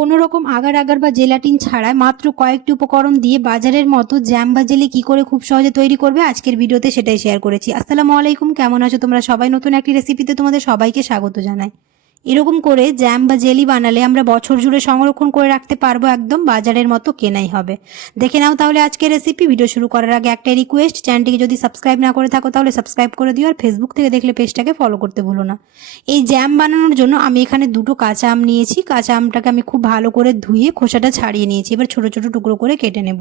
কোনো রকম agar agar বা জেলাটিন ছাড়া মাত্র কয়েকটি উপকরণ দিয়ে বাজারের মতো জ্যাম বা জেলি কি করে খুব সহজে তৈরি করবে আজকের ভিডিওতে সেটাই শেয়ার করেছি। আসসালামু আলাইকুম, কেমন আছো তোমরা সবাই? নতুন একটি রেসিপিতে তোমাদের সবাইকে স্বাগত জানাই। এরকম করে জ্যাম বা জেলি বানালে আমরা বছর জুড়ে সংরক্ষণ করে রাখতে পারব একদম বাজারের মতো কেনাই হবে। দেখে নাও তাহলে আজকে রেসিপি ভিডিও শুরু করার আগে একটাই রিকোয়েস্ট চ্যানেলটিকে যদি সাবস্ক্রাইব না করে থাকো তাহলে সাবস্ক্রাইব করে দিও আর ফেসবুক থেকে দেখলে পেজটাকে ফলো করতে ভুলো না। এই জ্যাম বানানোর জন্য আমি এখানে দুটো কাঁচা আম নিয়েছি। কাঁচা আমটাকে আমি খুব ভালো করে ধুয়ে খোসাটা ছাড়িয়ে নিয়েছি। এবার ছোট ছোট টুকরো করে কেটে নেব।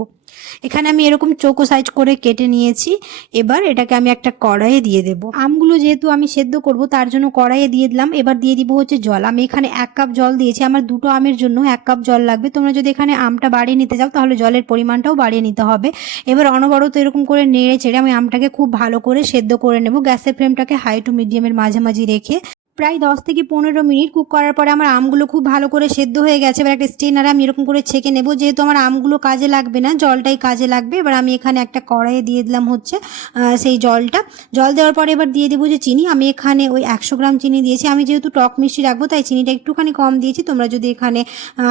এখানে আমি এরকম চৌকো সাইজ করে কেটে নিয়েছি। এবার এটাকে আমি একটা কড়াইয়ে দিয়ে দেবো। আমগুলো যেহেতু আমি সেদ্ধ করব, তার জন্য কড়াইয়ে দিয়ে দিলাম। এবার দিয়ে দিব হচ্ছে জল। আমি এখানে এক কাপ জল দিয়েছি। আমার দুটো আমের জন্য এক কাপ জল লাগবে। তোমরা যদি এখানে আমটা বাড়িয়ে নিতে চাও, তাহলে জলের পরিমাণটাও বাড়িয়ে নিতে হবে। এবার অনবরত এরকম করে নেড়ে চেড়ে আমি আমটাকে খুব ভালো করে সেদ্ধ করে নেব। গ্যাসের ফ্লেমটাকে হাই টু মিডিয়ামের মাঝামাঝি রেখে প্রায় দশ থেকে পনেরো মিনিট কুক করার পরে আমার আমগুলো খুব ভালো করে সেদ্ধ হয়ে গেছে। এবার একটা স্টেনারে আমি এরকম করে ছেঁকে নেব। যেহেতু আমার আমগুলো কাজে লাগবে না, জলটাই কাজে লাগবে। এবার আমি এখানে একটা কড়াইয়ে দিয়ে দিলাম হচ্ছে সেই জলটা। জল দেওয়ার পরে এবার দিয়ে দেবো যে চিনি। আমি এখানে ওই একশো গ্রাম চিনি দিয়েছি। আমি যেহেতু টক মিষ্টি রাখব, তাই চিনিটা একটুখানি কম দিয়েছি। তোমরা যদি এখানে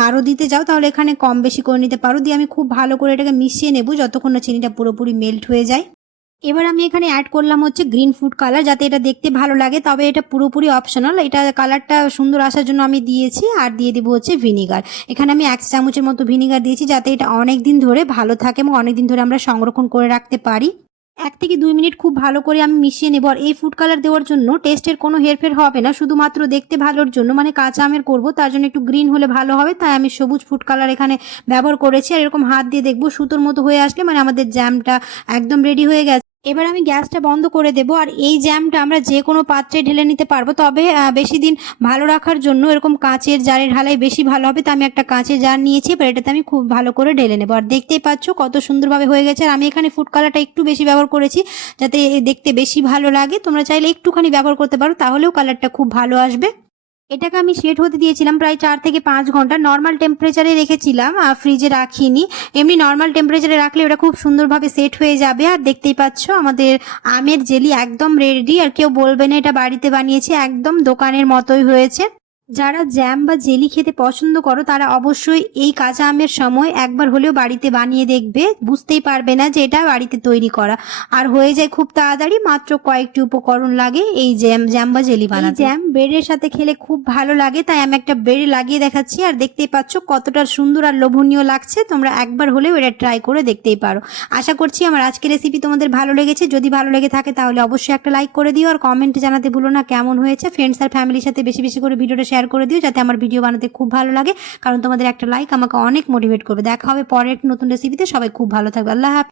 আরও দিতে চাও, তাহলে এখানে কম বেশি করে নিতে পারো। দিয়ে আমি খুব ভালো করে এটাকে মিশিয়ে নেব, যতক্ষণ না চিনিটা পুরোপুরি মেল্ট হয়ে যায়। এবার আমি এখানে অ্যাড করলাম হচ্ছে গ্রিন ফুড কালার যাতে এটা দেখতে ভালো লাগে। তবে এটা পুরোপুরি অপশনাল এটা কালারটা সুন্দর আসার জন্য আমি দিয়েছি, আর দিয়ে দেবো হচ্ছে ভিনিগার এখানে আমি এক চামচের মতো ভিনিগার দিয়েছি, যাতে এটা অনেক দিন ধরে ভালো থাকে এবং অনেক দিন ধরে আমরা সংরক্ষণ করে রাখতে পারি। এক থেকে দুই মিনিট খুব ভালো করে আমি মিশিয়ে নেব, আর এই ফুড কালার দেওয়ার জন্য টেস্টের কোনো হেরফের হবে না, শুধুমাত্র দেখতে ভালোর জন্য। মানে কাঁচা আমের করব, তার জন্য একটু গ্রিন হলে ভালো হবে, তাই আমি সবুজ ফুড কালার এখানে ব্যবহার করেছি। আর এরকম হাত দিয়ে দেখব, সুতোর মতো হয়ে আসলে মানে আমাদের জ্যামটা একদম রেডি হয়ে গেছে। এবার আমি গ্যাসটা বন্ধ করে দেবো আর এই জ্যামটা আমরা যে কোনো পাত্রে ঢেলে নিতে পারব। তবে বেশি দিন ভালো রাখার জন্য এরকম কাঁচের জারে ঢালাই বেশি ভালো হবে। তো আমি একটা কাঁচের জার নিয়েছি, এবার এটাতে আমি খুব ভালো করে ঢেলে নেব। আর দেখতেই পাচ্ছ কত সুন্দরভাবে হয়ে গেছে। আর আমি এখানে ফুড কালারটা একটু বেশি ব্যবহার করেছি, যাতে দেখতে বেশি ভালো লাগে। তোমরা চাইলে একটুখানি ব্যবহার করতে পারো, তাহলেও কালারটা খুব ভালো আসবে। এটাকে আমি সেট হতে দিয়েছিলাম প্রায় চার থেকে পাঁচ ঘণ্টা। নর্মাল টেম্পারেচারে রেখেছিলাম আর ফ্রিজে রাখিনি। এমনি নর্মাল টেম্পারেচারে রাখলে ওটা খুব সুন্দরভাবে সেট হয়ে যাবে। আর দেখতেই পাচ্ছ, আমাদের আমের জেলি একদম রেডি আর কেউ বলবে না, এটা বাড়িতে বানিয়েছে, একদম দোকানের মতোই হয়েছে। যারা জ্যাম বা জেলি খেতে পছন্দ করো, তারা অবশ্যই এই কাঁচা আমের সময় একবার হলেও বাড়িতে বানিয়ে দেখবে। বুঝতেই পারবে না যে এটা বাড়িতে তৈরি করা। আর হয়ে যায় খুব তাড়াতাড়ি, মাত্র কয়েকটি উপকরণ লাগে এই জ্যাম জ্যাম বা জেলি বানাতে। জ্যাম ব্রেডের সাথে খেলে খুব ভালো লাগে, তাই আমি একটা ব্রেড লাগিয়ে দেখাচ্ছি। আর দেখতেই পাচ্ছ কতটা সুন্দর আর লোভনীয় লাগছে। তোমরা একবার হলেও এটা ট্রাই করে দেখতেই পারো। আশা করছি আমার আজকের রেসিপি তোমাদের ভালো লেগেছে। যদি ভালো লেগে থাকে তাহলে অবশ্যই একটা লাইক করে দিও। আর কমেন্টে জানাতে ভুলো না কেমন হয়েছে। ফ্রেন্ডস আর ফ্যামিলির সাথে বেশি বেশি করে ভিডিওটা শেয়ার করে দিও যাতে আমার ভিডিও বানাতে খুব ভালো লাগে। কারণ তোমাদের একটা লাইক আমাকে অনেক মোটিভেট করবে। দেখা হবে পরের নতুন রেসিপিতে সবাই খুব ভালো থাকবে। আল্লাহ হাফেজ।